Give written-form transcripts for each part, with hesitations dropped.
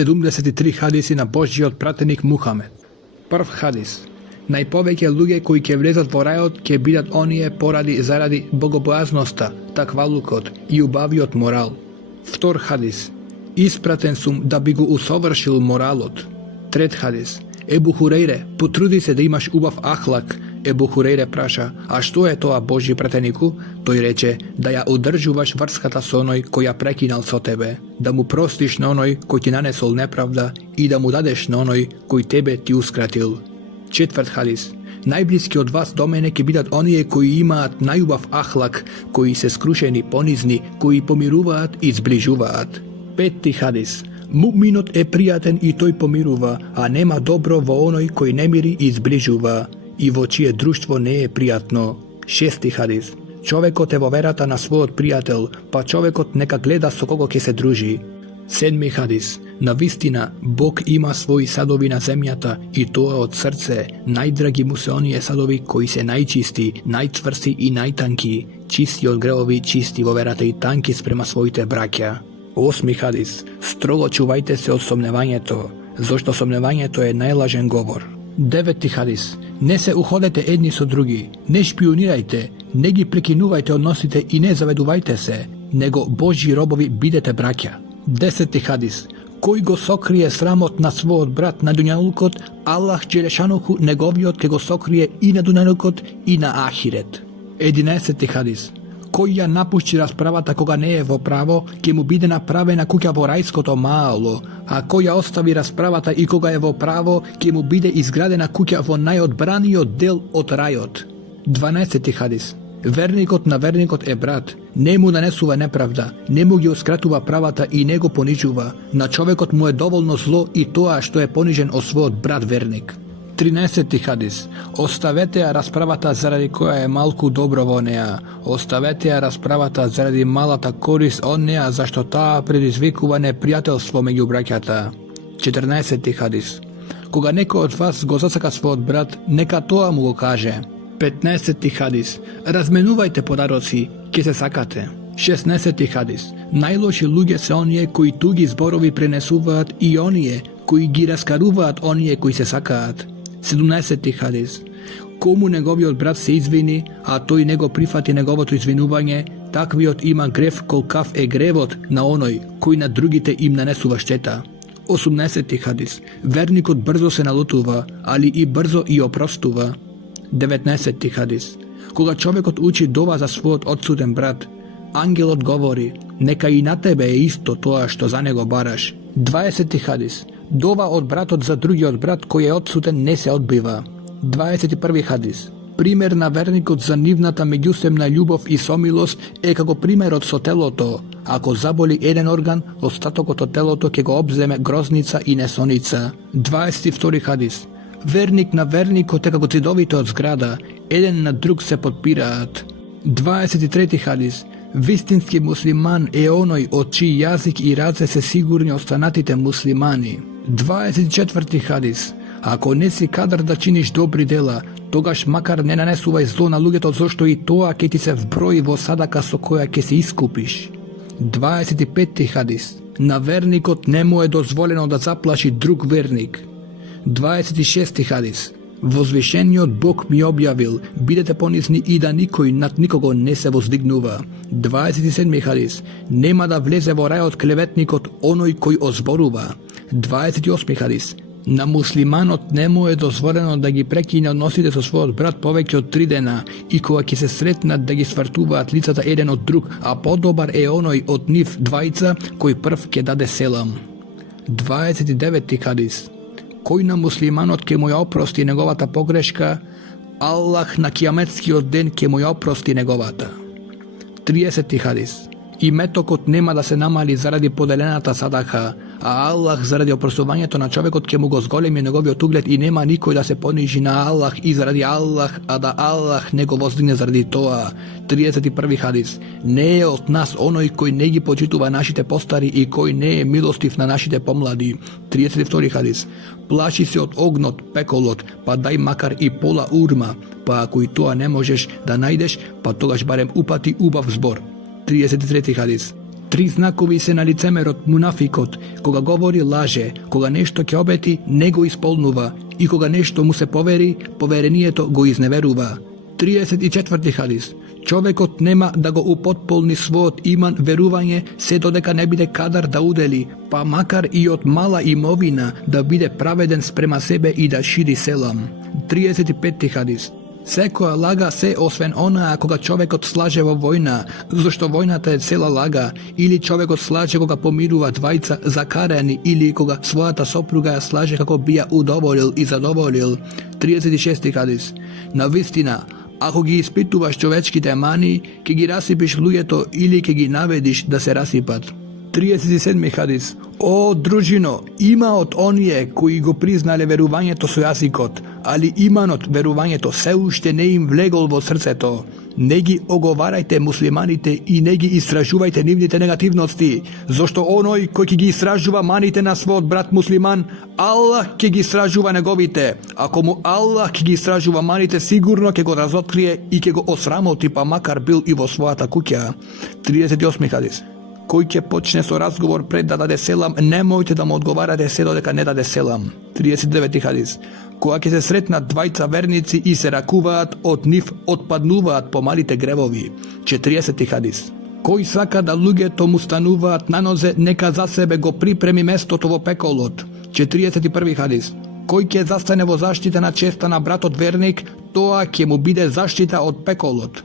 73 хадиси на Божјиот пратеник Мухамед. Прв хадис. Најповеќе луѓе кои ќе влезат во рајот ќе бидат оние заради богобојазноста, таквалукот и убавиот морал. Втор хадис. Испратен сум да би го усовршил моралот. Трет хадис. Ебу Хурейре, потруди се да имаш убав ахлак. Ебу Хурейре праша, а што е тоа Божји пратенику? Тој рече, да ја одржуваш врската со оној кој ја прекинал со тебе, да му простиш на оној кој ти нанесол неправда и да му дадеш на оној кој тебе ти ускратил. Четврт хадис. Најблиски од вас до мене ќе бидат оние кои имаат најубав ахлак, кои се скрушени, понизни, кои помируваат и зближуваат. Петти хадис. Муминот е пријатен и тој помирува, а нема добро во оној кој не мири и зближува, и во чие друштво не е пријатно. Шести хадис. Човекот е во верата на својот пријател, па човекот нека гледа со кого ќе се дружи. Седми хадис. Навистина, Бог има своји садови на земјата и тоа од срце. Најдраги му се оние садови кои се најчисти, најцврсти и најтанки, чисти од гревови, чисти во верата и танки спрема своите браќа. Осми хадис. Строго чувајте се од сомневањето, зашто сомневањето е најлажен говор. Деветти хадис. Не се уходете едни со други, не шпионирајте, не ги прекинувајте односите и не заведувајте се, него Божји робови бидете браќа. Десети хадис. Кој го сокрие срамот на својот брат на дуњалукот, Аллах Джелешануху неговиот ќе го сокрие и на дуњалукот и на ахирет. 11 хадис. Кој ја напушти расправата кога не е во право, ќе му биде направена куќа во рајското маало, а кој ја остави расправата и кога е во право, ќе му биде изградена куќа во најодбраниот дел од рајот. 12 хадис. Верникот на верникот е брат, не му нанесува неправда, не му ги оскратува правата и не го понижува. На човекот му е доволно зло и тоа што е понижен од својот брат верник. 13 хадис. Оставете ја расправата заради која е малку добро во неа. Оставете ја расправата заради малата корис од неа, зашто таа предизвикува непријателство меѓу браќата. 14 хадис. Кога некој од вас го засака својот брат, нека тоа му го каже. 15 хадис. Разменувајте подароци, ќе се сакате. 16 хадис. Најлоши луѓе се оние кои туги зборови пренесуваат и оние кои ги раскаруваат оние кои се сакаат. 17 хадис. Кому неговиот брат се извини, а тој не го прифати неговото извинување, таквиот има грев колкав е гревот на оној кој на другите им нанесува штета. 18 хадис. Верникот брзо се налутува, али и брзо и опростува. 19 хадис. Кога човекот учи дова за својот одсутен брат, ангелот говори, нека и на тебе е исто тоа што за него бараш. 20 хадис. Дова од братот за другиот брат кој е одсутен не се одбива. 21 хадис. Пример на верникот за нивната меѓусебна љубов и сомилост е како примерот со телото. Ако заболи еден орган, остатокот од телото ќе го обземе грозница и несоница. 22 хадис. Верник на верникот е како цидовите од зграда, еден на друг се подпираат. 23 хадис. Вистински муслиман е оној од чиј јазик и раце се сигурни останатите муслимани. 24 хадис. Ако не си кадар да чиниш добри дела, тогаш макар не нанесувај зло на луѓето, зашто и тоа ќе ти се вброи во садака со која ќе се искупиш. 25 хадис. На верникот не му е дозволено да заплаши друг верник. 26 хадис. Возвишениот Бог ми објавил, бидете понизни и да никој над никого не се воздигнува. 27 хадис. Нема да влезе во рајот клеветникот, оној кој озборува. 28 хадис. На муслиманот не му е дозволено да ги прекине односите со својот брат повеќе од 3 дена и кога ќе се сретнат да ги свртуваат лицата еден од друг, а подобар е оној од нив двајца кој прв ќе даде селам. 29 хадис. Кој на муслиманот ќе му ја опрости неговата погрешка, Аллах на кијаметскиот ден ќе му ја опрости неговата. 30 хадис. И метокот нема да се намали заради поделената садака, а Аллах заради опростувањето на човекот ќе му го зголеми неговиот углед и нема никој да се понижи на Аллах и заради Аллах, а да Аллах не го воздигне заради тоа. 31 хадис. Не е од нас оној кој не ги почитува нашите постари и кој не е милостив на нашите помлади. 32 хадис. Плаши се од огнот, пеколот, па дај макар и пола урма, па ако и тоа не можеш да најдеш, па тогаш барем упати убав збор. 33 хадис. Tri znakovi se na licemerot munafikot, koga govori laže, koga nešto ke obeti, nego ispolnuva, i koga nešto mu se poveri, poverenijeto go izneveruva. 34. hadis. Čovekot nema da go upotpolni svot iman veruvanje, se dodeka ne bide kadar da udeli, pa makar i od mala imovina da bide praveden sprema sebe i da širi selam. 35. hadis. Sekoja laga se osven ona koga čovekot slaže vo vojna, zašto vojnata je cela laga, ili čovekot slaže koga pomiruva dvajca zakarani, ili koga svojata sopruga slaže kako bija udovolil i zadovolil. 36. hadis. Na vistina, ako gi ispituvaš čovečki temani, ke gi rasipiš lujeto ili ke gi navediš da se rasipat. 37. hadis. O družino, ima od onije koji go priznale veruvanje to su jasikot, ali imanot veruvanje to se ušte ne im vlegol vo srce to. Ne gi ogovarajte muslimanite i ne gi istražuvajte nivnite negativnosti, zašto onoj koji gi istražuva manite na svoj brat musliman, Allah ke gi istražuva negovite. Ako mu Allah ke gi istražuva manite, sigurno ke go razotkrije i ke go osramoti, pa makar bil i vo svojata kuća. 38. hadis. Koji ke počne so razgovor pred da dade selam, nemojte da mu odgovarate sve dodeka ne dade selam. 39. hadis. Koja ke se sretna dvajca vernici i se rakuvat, od njih odpadnuvat pomalite grevovi. 40. hadis. Koji saka da luge tomu stanuvat na noze, neka za sebe go pripremi mesto to vo pekolot. 41. hadis. Koji ke zastane vo zaštita na česta na bratot vernik, toa ke mu bide zaštita od pekolot.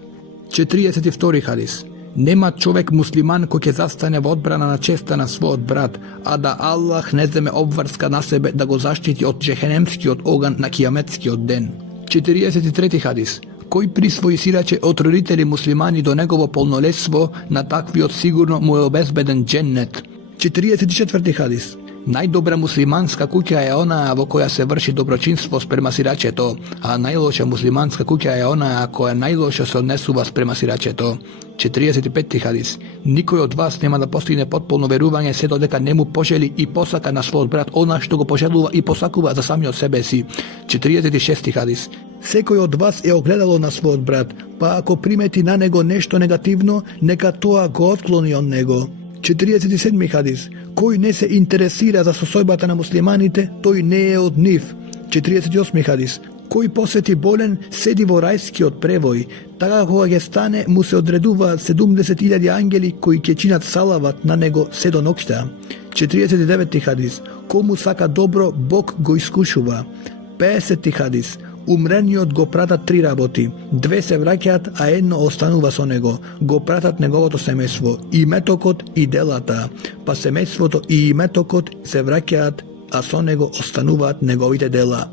42. hadis. Nema čovek musliman koji zastane v odbrana na česta na svoj brat, a da Allah ne zeme obvarska na sebe da go zaštiti od džehenemski od ogan na kijametski od den. 43. hadis. Koji prisvoji sirače od roditelji muslimani do njegovo polnoletstvo, na takvi od sigurno mu je obezbeden džennet. 44. hadis. Najdobra muslimanska kuća je ona vo koja se vrši dobročinstvo sprema siračeto, a najloša muslimanska kuća je ona koja najloše se odnesuva sprema siračeto. 45. hadis. Nikoj od vas nema da postigne potpuno veruvanje sve dodeka nemu poželi i posaka na svoj brat ona što go poželuva i posakuva za sami od sebe si. 46. hadis. Sekoj od vas je ogledalo na svoj brat, pa ako primeti na nego nešto negativno, neka toa go otkloni on nego. 47. hadis. Koji ne se interesira za sosojbata na muslimanite, to i ne je od njih. 48. hadis. Koji posjeti bolen, sedi vo rajski od prevoj, taka koga je stane mu se odreduva 70.000 angeli koji će činat salavat na nego sve do nokta. 49. hadis. Komu saka dobro, Bog go iskušuva. 50. hadis. Umreniot go pratat 3 raboti, 2 se vraćat, a jedno ostanuva so nego, go pratat njegovoto semejstvo, i metokot i delata, pa semejstvoto i metokot se vraćat, a so nego ostanuvat njegovite dela.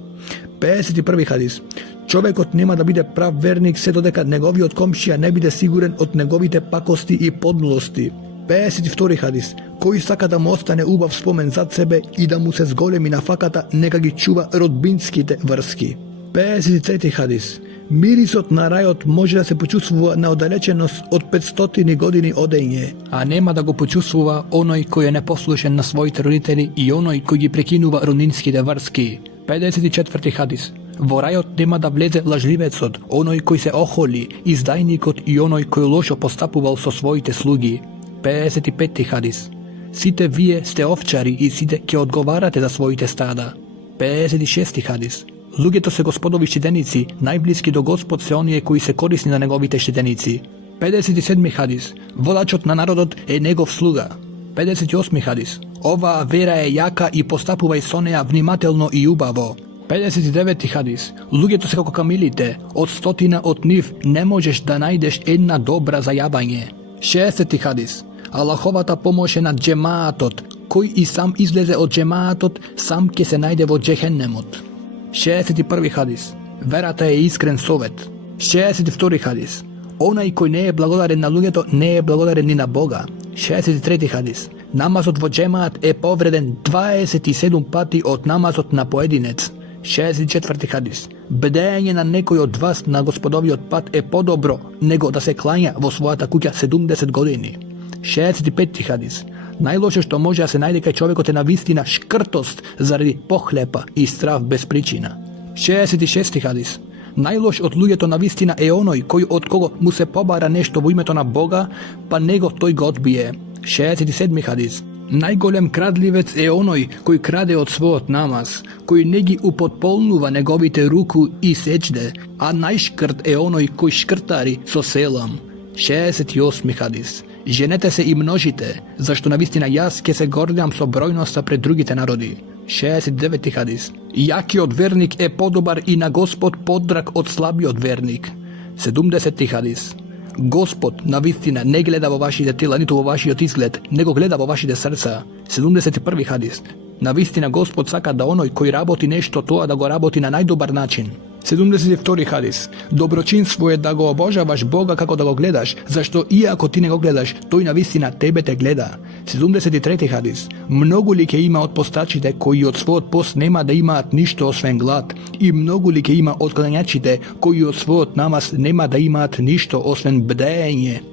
51. hadis. Čovekot nema da bide prav vernik sve dodeka njegovi od komšija ne bide siguren od njegovite pakosti i podlosti. 52. hadis. Koji saka da mu ostane ubav spomen za sebe i da mu se zgolemi na fakata, neka gi čuva rodbinski te vrski. 53. hadis. Mirisot na rajot može da se počustva na odalečenost od 500 godini odenje, a nema da go počustva onoj koji je neposlušen na svojite roditelji i onoj koji gi prekinuva rodninski te vrski. 54. hadis. Vo rajot nema da vleze lažljivecot, onoj koji se oholi, izdajnikot i onoj koji lošo postapuval so svojite slugi. 55. hadis. Site vije ste ovčari i site ke odgovarate za svojite stada. 56. hadis. Lugeto se gospodovi štedenici, najbliski do gospod se onije koji se korisni na njegovite štedenici. 57. hadis. Volačot na narodot je njegov sluga. 58. hadis. Ova vera je jaka i postapuvaj soneja vnimatelno i ubavo. 59. hadis. Lugeto se kako kamilite, od stotina od njih ne možeš da najdeš jedna dobra za jabanje. 60. hadis. Allahovata pomoć je nad džemaatot, koji i sam izleze od džemaatot, sam ke se najde od džehennemot. 61. hadis. Verata je iskren sovet. 62. hadis. Onaj koji ne je blagodaren na lugeto, ne je blagodaren ni na Boga. 63. hadis. Namazot vo džemaat je povreden 27 pati od namazot na pojedinec. 64. hadis. Bdenje na nekoj od vas na gospodovi otpad je podobro nego da se klanja vo svojata kuća 70 godini. 65. hadis. Najloše što može da se najde kaj čovjeko te navistina škrtost zaradi pohlepa i strah bez pričina. 66. hadis. Najloš od lujeto navistina je onoj koji od kogo mu se pobara nešto u ime to na Boga, pa nego toj ga odbije. 67 хадис. Најголем крадливец е оној кој краде од својот намаз, кој не ги употполнува неговите руку и сеџде, а најшкрт е оној кој шкртари со селам. 68 хадис. Женете се и множите, зашто навистина јас ќе се гордам со бројноста пред другите народи. 69 хадис. Јакиот верник е подобар и на Господ подрак од слабиот верник. 70 хадис. Господ навистина не гледа во вашите тела, ниту во вашиот изглед, него гледа во вашите срца. 71 хадис. Навистина Господ сака да оној кој работи нешто, тоа да го работи на најдобар начин. 72 хадис. Доброчинство е да го обожаваш Бога како да го гледаш, зашто иако ти не го гледаш, тој навистина тебе те гледа. 73 хадис. Многу ли ќе има од постачите кои од својот пост нема да имаат ништо освен глад, и многу ли ќе има од кланјачите кои од својот намаз нема да имаат ништо освен бдење.